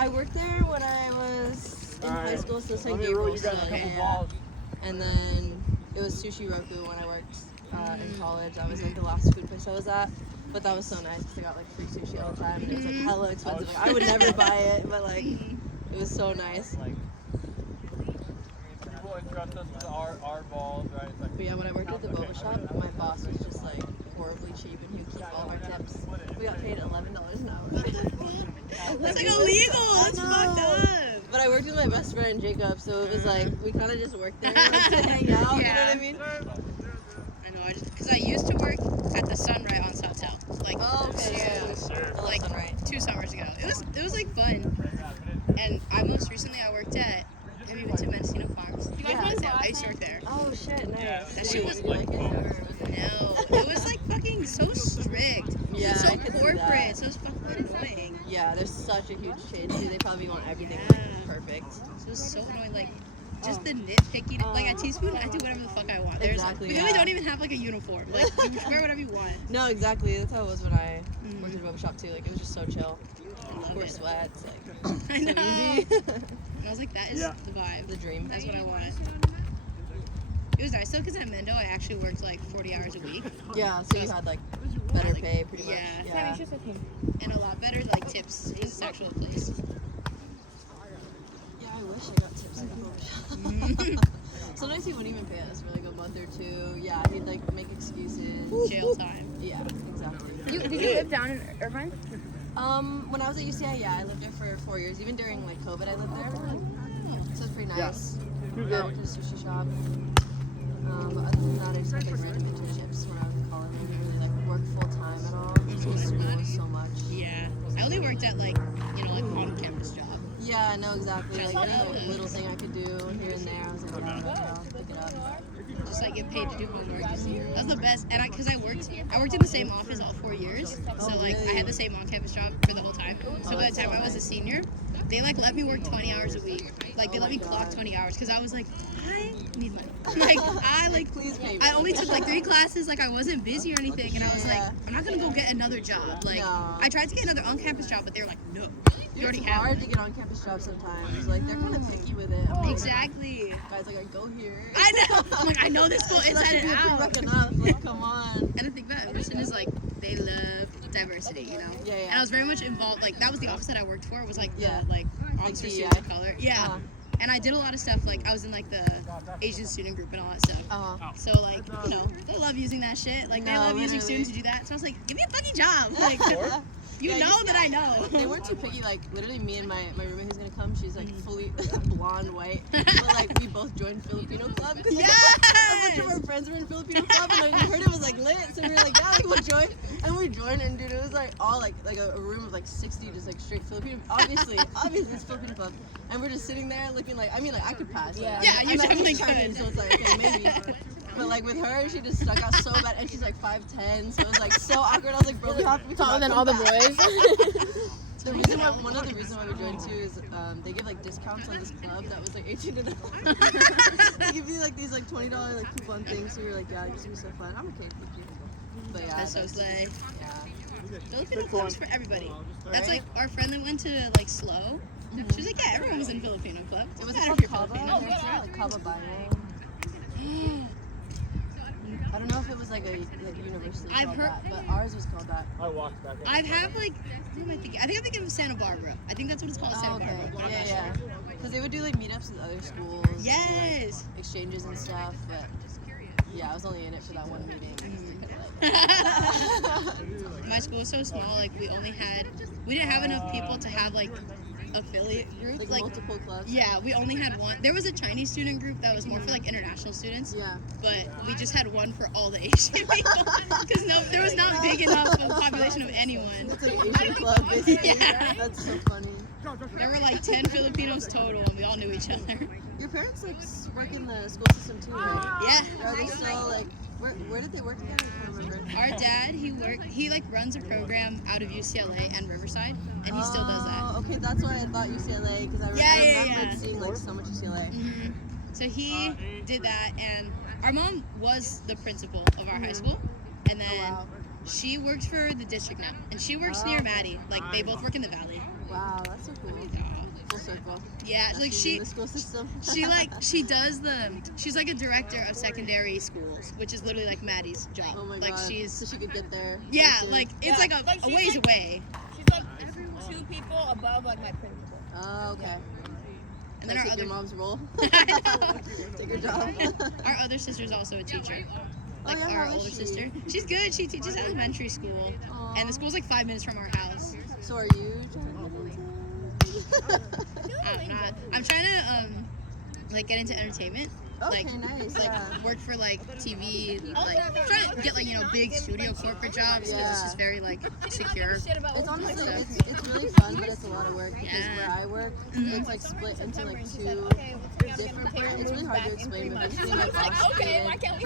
I worked there when I was in high school, so it's like Gabriel still. And then it was Sushi Roku when I worked in college. That was like the last food place I was at. But that was so nice because I got like free sushi all the time, and it was like hella expensive. Like, I would never buy it, but like it was so nice. But yeah, when I worked at the boba shop, my boss was just like horribly cheap, and he would keep all of our tips. We got paid $11 an hour. That's like illegal. That's fucked up. But I worked with my best friend Jacob, so it was like we kind of just worked there to hang out. You know what I mean? I know. Because I used to work at the Sunrise on Southtown, like like 2 summers ago. It was like fun. And most recently I worked at. Have you been to Mendocino Farms? You guys know that? I used to work there. Oh shit, nice. That shit was like no. It was like fucking so strict. Yeah, so I could see corporate. that. So it's fucking annoying. Yeah, there's such a huge change too. They probably want everything perfect. So it was so annoying. Like just the nitpicking. Like at Teaspoon, I do whatever the fuck I want. Exactly. We really don't even have like a uniform. Like you can wear whatever you want. No, exactly. That's how it was when I worked at a boba shop too. Like it was just so chill. Wear sweats, like I know. so easy. And I was like, that is the vibe. The dream. That's what I want. It was nice though, because at Mendo I actually worked like 40 hours a week. Yeah, so you had like better pay pretty much. Yeah. And a lot better like tips because it's actual place. Yeah, I wish I got tips at the boba shop. Sometimes he wouldn't even pay us for like a month or two. Yeah, he'd like make excuses. Jail time. Yeah, exactly. Did you live down in Irvine? When I was at UCI, yeah, I lived there for 4 years. Even during like COVID, I lived there. So it's pretty nice. Yeah, I worked at a sushi shop. But other than that, I just had like random internships when I was in college. I didn't really like work full time at all. Because school was so much. Yeah. I only worked at like, like on-campus job. Yeah, no, exactly. Like any little thing I could do here and there, I was like, whatever, I'll pick it up. Just like get paid to do homework. That was the best. And because I worked in the same office all 4 years. So like I had the same on-campus job for the whole time. So by the time I was a senior, they like let me work 20 hours a week. Like they let me clock 20 hours because I was like, I need money. Like Please pay me. I only took like 3 classes. Like I wasn't busy or anything, and I was like, I'm not gonna go get another job. Like I tried to get another on-campus job, but they were like, no. You already it's have hard to get on campus jobs sometimes. Like they're kind of picky with it. Like, exactly. guys, like I go here. I know. I'm like, I know this school inside and out. Enough. Like, come on. And the thing about Emerson is like they love diversity, you know. Yeah. And I was very much involved. Like that was the office that I worked for. Was like the officer DEI? students of color. Yeah. And I did a lot of stuff. Like I was in like the Asian student group and all that stuff. So like they love using that shit. Like they love using students to do that. So I was like, give me a fucking job. Like. You know that I know. They weren't too picky. Like literally, me and my roommate who's gonna come, she's like fully blonde, white. But like we both joined Filipino club because like, a bunch of our friends were in Filipino club, and I heard it was like lit, so we were like, yeah, like, we'll join. And we joined, and dude, it was like all like a room of like 60 just like straight Filipino. Obviously, it's Filipino club, and we're just sitting there looking like I could pass. Yeah, like, you definitely could. So it's like okay, maybe. But like with her, she just stuck out so bad, and she's like 5'10", so it was like so awkward. I was like, bro, we have to be taller than all the boys. One of the reasons why we joined too is they give like discounts on this club that was like 18 to They give you like these like $20 like coupon things, so we were like, yeah, this was so fun. I'm okay, thank you. But yeah, that's so slay. Yeah. Filipino clubs for everybody. That's like our friend that went to like SLO. She was like, yeah, everyone was in Filipino club. It was matter called if you're Kaba. Filipino. Like Kaba Bayo. I don't know if it was like a universally I've called heard- that, but ours was called that. I have like, what am I thinking? I think I'm thinking of Santa Barbara. I think that's what it's called, Santa Okay. Barbara. I'm not Yeah. sure. Because they would do like meetups with other schools. Yes. Like, exchanges and stuff, but yeah, I was only in it for that one meeting. My school was so small, like we didn't have enough people to have like affiliate groups. Like multiple clubs. Yeah, we only had one. There was a Chinese student group that was more for like international students. Yeah. But we just had one for all the Asian people because there was not big enough of a population of anyone. It's like an Asian club, basically. Yeah. That's so funny. There were like 10 Filipinos total, and we all knew each other. Your parents like work in the school system too, right? Yeah. Are they still like? Where did they work again? I can't remember. Our dad, he like runs a program out of UCLA and Riverside, and he still does that. Okay, that's why I thought UCLA because I remember seeing like so much UCLA. Mm-hmm. So he did that, and our mom was the principal of our high school, and then she works for the district now, and she works near Maddie. Like they both work in the Valley. Wow, that's so cool. circle. Yeah, That's like using the school system. she's like a director of secondary schools, which is literally like Maddie's job. Oh my like god. she's So she could get there. yeah, pretty soon. like it's like a she's ways like- away. She's like 2 people above like my principal. Oh, okay. And then So our take other your mom's role. I know. Take your job. Our other sister's also a teacher. Like yeah, our how is older she? sister. She's good. She teaches elementary school. Aw. And the school's like 5 minutes from our house. So are you trying to get into? I'm not. I'm trying to like get into entertainment. Okay, like nice. like Yeah. work for like TV, like trying to get like big studio corporate jobs because it's just very like secure. It's honestly, stuff. it's really fun, but it's a lot of work because Yeah. where I work, Mhm. it's like split into like 2 different brands. It's really hard to explain, but basically my boss created like 5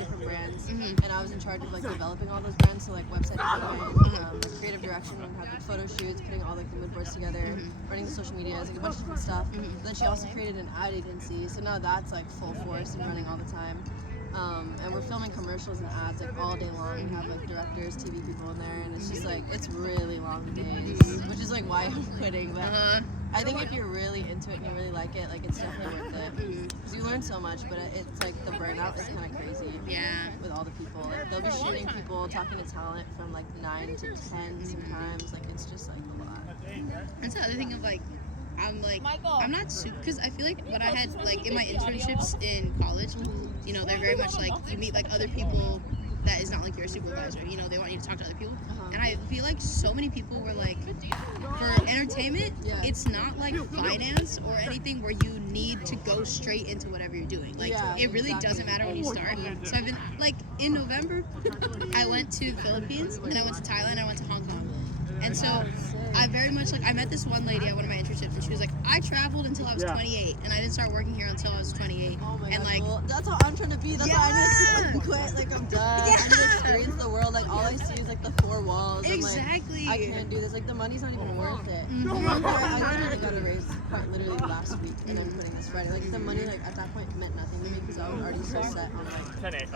different brands, Mhm. and I was in charge of like developing all those brands, so like website design, creative direction, and having photo shoots, putting all like the mood boards together, running the social medias, like a bunch of different stuff. Then she also created an ad agency, so now that's like full force and running all the time. And we're filming commercials and ads like all day long. We have like directors, TV people in there, and it's just like it's really long days, which is like why I'm quitting. But I think if you're really into it and you really like it, like it's definitely worth it. Because you learn so much, but it's like the burnout is kind of crazy. Yeah. With all the people, like they'll be shooting people, talking to talent from like 9 to 10 sometimes. Like it's just like a lot. That's the other thing of like, I'm not super, because I feel like when I had like in my internships in college, you know, they're very much like you meet like other people that is not like your supervisor, you know, they want you to talk to other people. And I feel like so many people were like, for entertainment, it's not like finance or anything where you need to go straight into whatever you're doing. Like, it really doesn't matter when you start. So I've been, like, in November, I went to the Philippines, and I went to Thailand, I went to Hong Kong. And so I very much like, I met this one lady at one of my internships, and she was like, I traveled until I was 28, and I didn't start working here until I was 28. Oh my and God, like, well, that's how I'm trying to be. That's why I need to fucking quit. Like I'm done. I need to experience the world. Like all I see is like the 4 walls. exactly. I'm like, I can't do this. Like the money's not even worth it. Mhm. I literally got a raise quite literally last week, and I'm quitting this Friday. Like the money, like at that point, meant nothing to me because I was already so set on like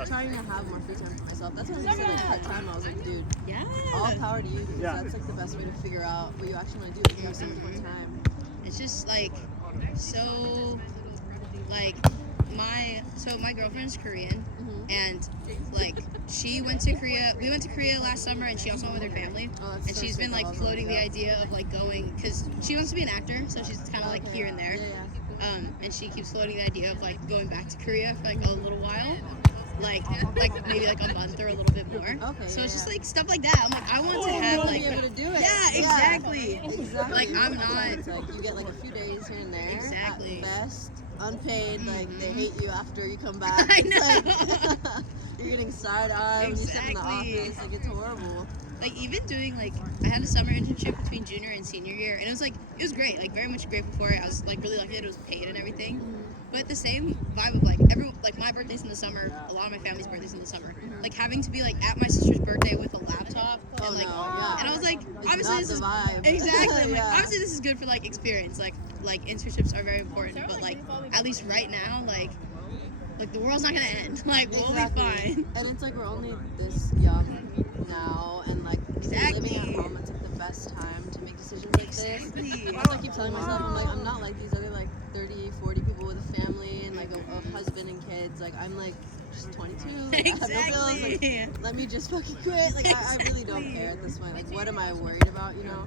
trying to have more free time for myself. That's when I said like cut time. I was like, dude, Yeah. all power to you because that's like the best way to figure out what you actually want to do if you have so much more time. It's just like so like my girlfriend's Korean and like she went to Korea. We went to Korea last summer and she also went with her family. That's And so she's sick been like of all floating of the them. idea of like going because she wants to be an actor, so she's kind of like Okay, here and there. Yeah. And she keeps floating the idea of like going back to Korea for like a little while. Like maybe like a month or a little bit more. Okay, So it's just yeah. like stuff like that. I'm like I want to You have want to like be able to do it. yeah, exactly. Exactly. Like, I'm That's why not- It's like you get like a few days here and there. Exactly. At best, unpaid. Like they hate you after you come back. I It's know. like, you're getting side eye when you sit in the Exactly. office. Like it's horrible. Like even doing like I had a summer internship between junior and senior year, and it was great, like very much grateful for it. I was like really lucky that it was paid and everything. But the same vibe of like my birthday's in the summer, a lot of my family's birthdays in the summer. Like having to be like at my sister's birthday with a laptop and Oh, like no, yeah. and I was like It's obviously not this the is vibe. exactly I'm like Yeah. obviously this is good for like experience. Like internships are very important, but like at least right now like the world's not gonna end. Like we'll be fine. And it's like we're only this young now, and like Exactly. living at home, it's like the best time to make decisions like this. Exactly. That's what I keep telling myself. I'm like, I'm not like these other like 30, 40 people with a family and like a husband and kids. Like I'm like just 22. Like, I have no bills. Like, Exactly. let me just fucking quit. Like I really don't care at this point. Like what am I worried about? You know?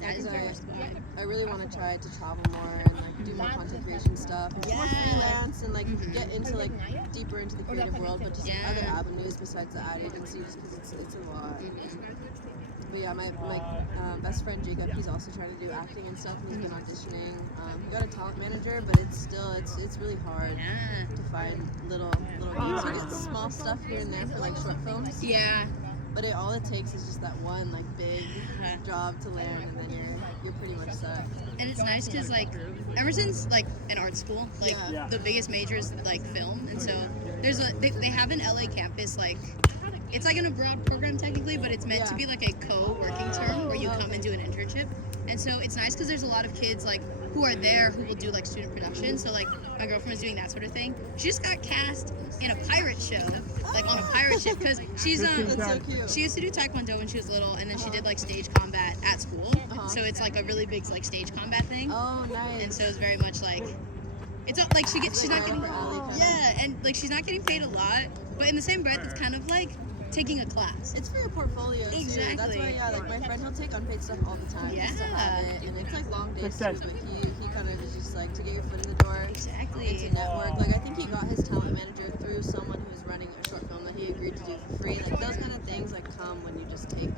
That is Because very smart. I really want to try to travel more and like do more content creation stuff, and more Yeah. freelance, and like get into like deeper into the creative world, but just like, Yeah. other avenues besides the ad agency, just because it's a lot. But yeah, my best friend Jacob, he's also trying to do acting and stuff, and he's been auditioning. He got a talent manager, but it's really hard Yeah. to find little gigs. You get small stuff here and there for like short films, Yeah. but all it takes is just that one like big job to land, and then you're pretty much set. And it's nice because like ever since like in art school, like Yeah. the biggest major is like film, and so they have an LA campus like it's like an abroad program technically, but it's meant to be like a co-working term where you come and do an internship. And so it's nice because there's a lot of kids like who are there who will do like student production. So like my girlfriend is doing that sort of thing. She just got cast in a pirate show, like on a pirate ship, because she's That's so cute. she used to do taekwondo when she was little, and then she did like stage combat at school. So it's like a really big like stage combat thing. Oh, nice. And so it's very much like it's like she's not getting and like she's not getting paid a lot, but in the same breath it's kind of like taking a class. It's for your portfolio too. Exactly. That's why like my friend will take unpaid stuff all the time just to have it, and it's like long days too. But he kind of is just like to get your foot in the door. Exactly. And to network. Like I think he got his talent manager through someone who was running a short film that he agreed to do for free. Like those kind of things like come when you just take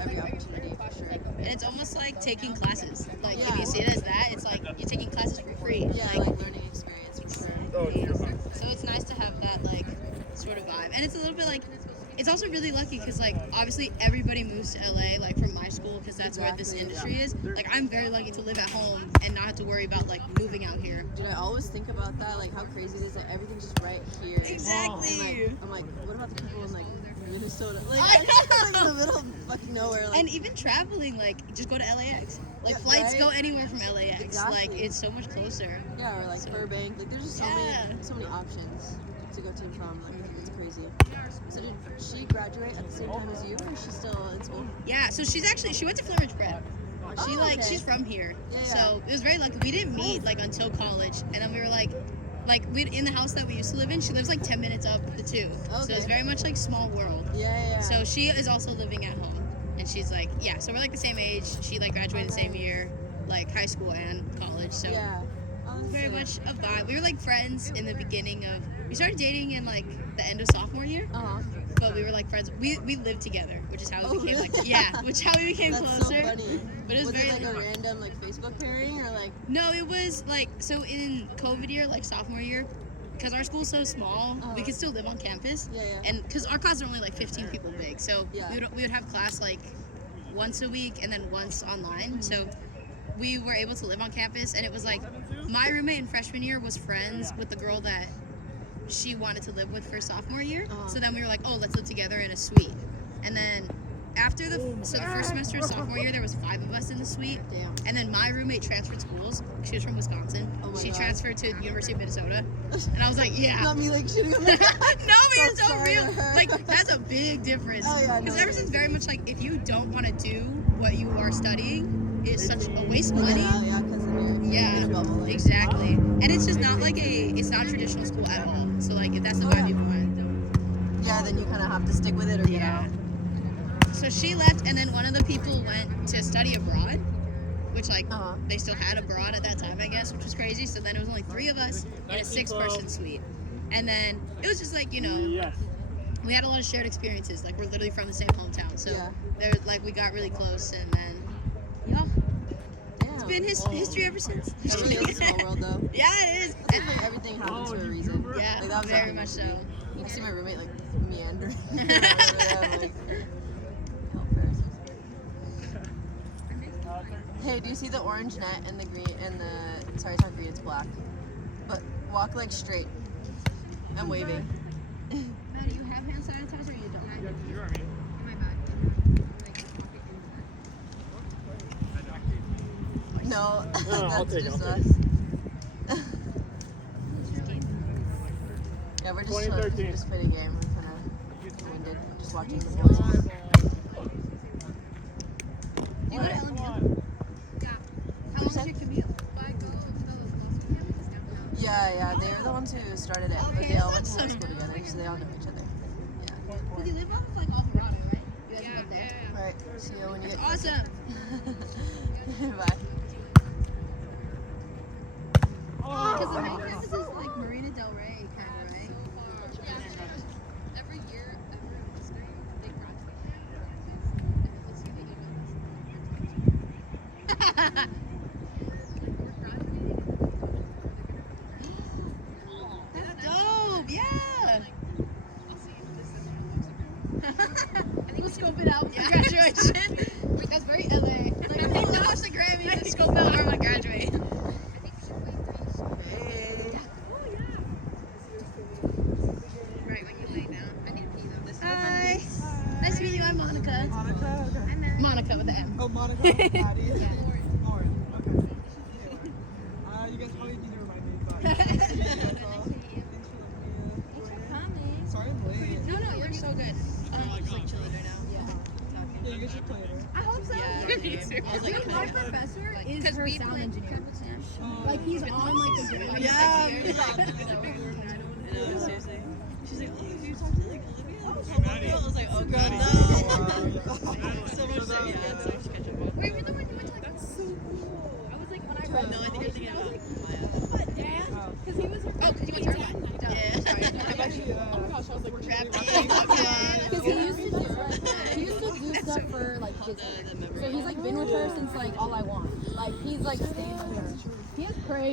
every opportunity for sure. And it's almost like taking classes. Like if you see it as that, it's like you're taking classes for free. Yeah, like learning experience for sure. So it's nice to have that like sort of vibe, and it's a little bit like. It's also really lucky because, like, obviously everybody moves to LA, like, from my school because that's where this industry is. Like, I'm very lucky to live at home and not have to worry about, like, moving out here. Dude, I always think about that, like, how crazy it is that everything's just right here. Exactly. And, like, I'm like, what about the people in, like, Minnesota? Like, like in the middle of fucking nowhere. Like, and even traveling, like, just go to LAX. Like, flights go anywhere from LAX. Exactly. Like, it's so much closer. Yeah, or, like, Burbank. Like, there's just so many options to go to and from. Like, it's crazy. So did she graduate at the same time as you, or is she still in school? Yeah, so she went to Flintridge Prep. She's from here. Yeah. So it was very lucky. We didn't meet like until college, and then we were like we in the house that we used to live in. She lives like 10 minutes up the two. Okay. So it's very much like small world. Yeah. So she is also living at home, and she's like, so we're like the same age. She like graduated the same year, like high school and college. So very much a vibe. We were like friends in the beginning of. We started dating in like the end of sophomore year. But we were like friends. We lived together, which is how we became which how we became That's closer. So funny. But it was very like a random like Facebook pairing or like. No, it was like so in COVID year, like sophomore year, because our school's so small, we could still live on campus. And because our classes are only like 15 people big, so we would have class like once a week and then once online. So we were able to live on campus, and it was like my roommate in freshman year was friends with the girl that she wanted to live with for sophomore year. So then we were like, let's live together in a suite. And then after the first semester of sophomore year, there was 5 of us in the suite. Damn. And then my roommate transferred schools. She was from Wisconsin. She transferred to University of Minnesota. And I was like, Not me like shitting on no, but you're so real. Like, that's a big difference. Because Emerson's very much like, if you don't want to do what you are studying, it's such a waste of money. Yeah, in a bubble, like. Exactly. And it's just not like it's not a traditional school at all. So like if that's the vibe you want. Yeah, then you kind of have to stick with it or get out. So she left, and then one of the people went to study abroad, which like they still had abroad at that time, I guess, which was crazy. So then it was only 3 of us in a 6-person suite. And then it was just like, we had a lot of shared experiences. Like we're literally from the same hometown. So there like we got really close, and then it's been history ever since. It's really a small world though. Yeah, it is. And everything happens for a reason. Yeah, like, that was very much so. You can see my roommate like meandering. Hey, do you see the orange net and the green and the sorry, it's not green, it's black. But walk like straight. I'm waving. Now, do you have hand sanitizer or you don't? No, that's just us. Yeah, we're just chilling. We just played a game. We're kind of winded, just watching the boys. Do you go to LMU? Yeah. How long is your commute? Yeah, they were the ones who started it, but they all went to high school together, so they all know each other. Yeah. Because you live off of like Alvarado, right? You guys live up there. Right. See you when you get awesome. Bye. Because the main campus is like Marina Del Rey, kind of, right? Every year, they graduate. That's dope, yeah. I think we'll scope it out for graduation. That's very LA. Like, if they watch the Grammys and scope out where I'm gonna graduate. Nice to meet you. I'm Monica. Monica? Okay. Monica with the M. Oh, Monica. Maddie. Lauren. Okay. You guys probably need to remind me, but nice to meet you guys all. Thanks for coming. Sorry I'm late. No, you're so good. Just like chilling right now. Yeah, you guys should play later. I hope so. Yeah, was like, My professor is Because her we sound played engineer. Like he's on like the video. yeah. Seriously. She's like, oh, you talked to like Olivia? I was like, oh god, no. So much stuff. Yeah, so much to catch up on. Wait, you're the one who went to like. That's so cool. I was like, when I read No, I think you're thinking about Maya. what, Dan? Because he was her. Oh, because you went to her. Yeah. I've actually, oh my gosh, I was like, we're Trapped really in. Because he used to do stuff for like The Disney. memory. So he's like been with her since like all I want. Like he's like staying with her. He has crazy.